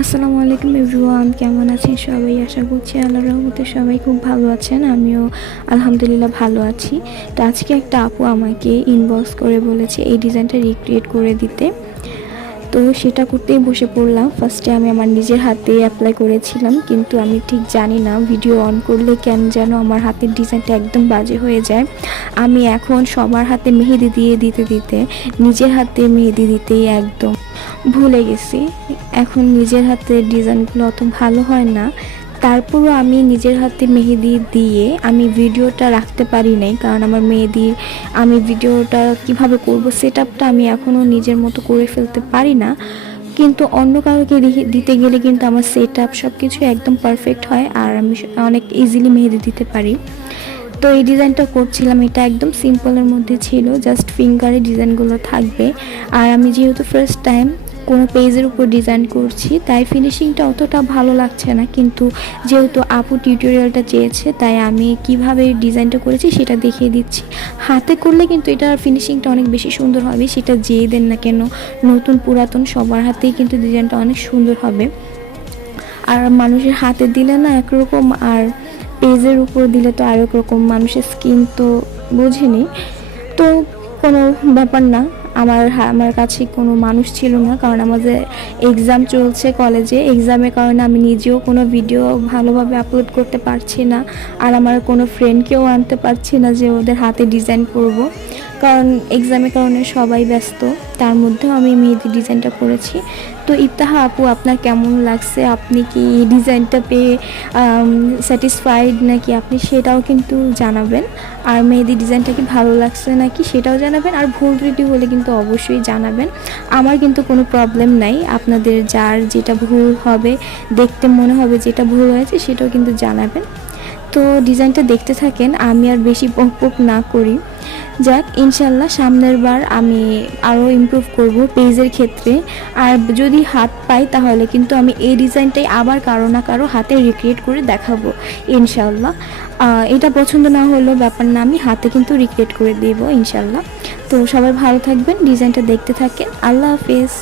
আসসালামু আলাইকুম এভরিওয়ান, কেমন আছেন সবাই? আশা করছি আল্লাহর রহমতে সবাই খুব ভালো আছেন। আমিও আলহামদুলিল্লাহ ভালো আছি। তো আজকে একটা আপু আমাকে ইনবক্স করে বলেছে এই ডিজাইনটা রিক্রিয়েট করে দিতে। তো সেটা করতেই বসে পড়লাম। ফার্স্টে আমি আমার নিজের হাতে অ্যাপ্লাই করেছিলাম, কিন্তু আমি ঠিক জানি না ভিডিও অন করলে কেন যেন আমার হাতের ডিজাইনটা একদম বাজে হয়ে যায়। আমি এখন সবার হাতে মেহেদি দিতে দিতে নিজের হাতে মেহেদি দিতেই একদম ভুলে গেছি। এখন নিজের হাতের ডিজাইনগুলো অত ভালো হয় না, তারপরও আমি নিজের হাতে মেহেদি দিয়ে আমি ভিডিওটা রাখতে পারি নাই, কারণ আমার আমি ভিডিওটা কিভাবে করব সেটআপটা আমি এখনও নিজের মতো করে ফেলতে পারি না। কিন্তু অন্য কাউকে দিতে গেলে কিন্তু আমার সেটআপ সব কিছু একদম পারফেক্ট হয়, আর আমি অনেক ইজিলি মেহেদি দিতে পারি। তো এই ডিজাইনটা করছিলাম, এটা একদম সিম্পলের মধ্যে ছিল, জাস্ট ফিঙ্গারে ডিজাইনগুলো থাকবে। আর আমি যেহেতু ফার্স্ট টাইম কোনো পেজের উপর ডিজাইন করছি, তাই ফিনিশিংটা অতটা ভালো লাগছে না। কিন্তু যেহেতু আপু টিউটোরিয়ালটা চেয়েছে, তাই আমি কিভাবে ডিজাইনটা করেছি সেটা দেখিয়ে দিচ্ছি। হাতে করলে কিন্তু এটার ফিনিশিংটা অনেক বেশি সুন্দর হবে, সেটা যেই দেন না কেন, নতুন পুরাতন সবার হাতেই কিন্তু ডিজাইনটা অনেক সুন্দর হবে। আর মানুষের হাতে দিলে না একরকম, আর পেজের উপর দিলে তো আরেক রকম। মানুষের স্কিন তো বোঝেনি, তো কোনো ব্যাপার না। আমার কাছে কোনো মানুষ ছিল না, কারণ আমাদের এক্সাম চলছে কলেজে। এক্সামের কারণে আমি নিজেও কোনো ভিডিও ভালোভাবে আপলোড করতে পারছি না, আর আমার কোনো ফ্রেন্ডকেও আনতে পারছি না যে ওদের হাতে ডিজাইন করব, কারণ এক্সামের কারণে সবাই ব্যস্ত। তার মধ্যেও আমি মেহেদি ডিজাইনটা করেছি। তো ইফতাহা আপু, আপনার কেমন লাগছে? আপনি কি ডিজাইনটা পেয়ে স্যাটিসফাইড নাকি? আপনি সেটাও কিন্তু জানাবেন। আর মেহেদি ডিজাইনটা কি ভালো লাগছে নাকি সেটাও জানাবেন। আর ভুল ত্রুটি হলে কিন্তু অবশ্যই জানাবেন। আমার কিন্তু কোনো প্রবলেম নাই, আপনাদের যার যেটা ভুল হবে, দেখতে মনে হবে যেটা ভুল হয়েছে, সেটাও কিন্তু জানাবেন। তো ডিজাইনটা দেখতে থাকেন, আমি আর বেশি বকবক না করি। যাক, ইনশাল্লাহ সামনের বার আমি আরও ইমপ্রুভ করব পেজের ক্ষেত্রে। আর যদি হাত পাই তাহলে কিন্তু আমি এই ডিজাইনটাই আবার কারো না কারো হাতে রিক্রিয়েট করে দেখাবো ইনশাল্লাহ। এটা পছন্দ না হলেও ব্যাপার না, আমি হাতে কিন্তু রিক্রিয়েট করে দেবো ইনশাল্লাহ। তো সবাই ভালো থাকবেন, ডিজাইনটা দেখতে থাকেন। আল্লাহ হাফেজ।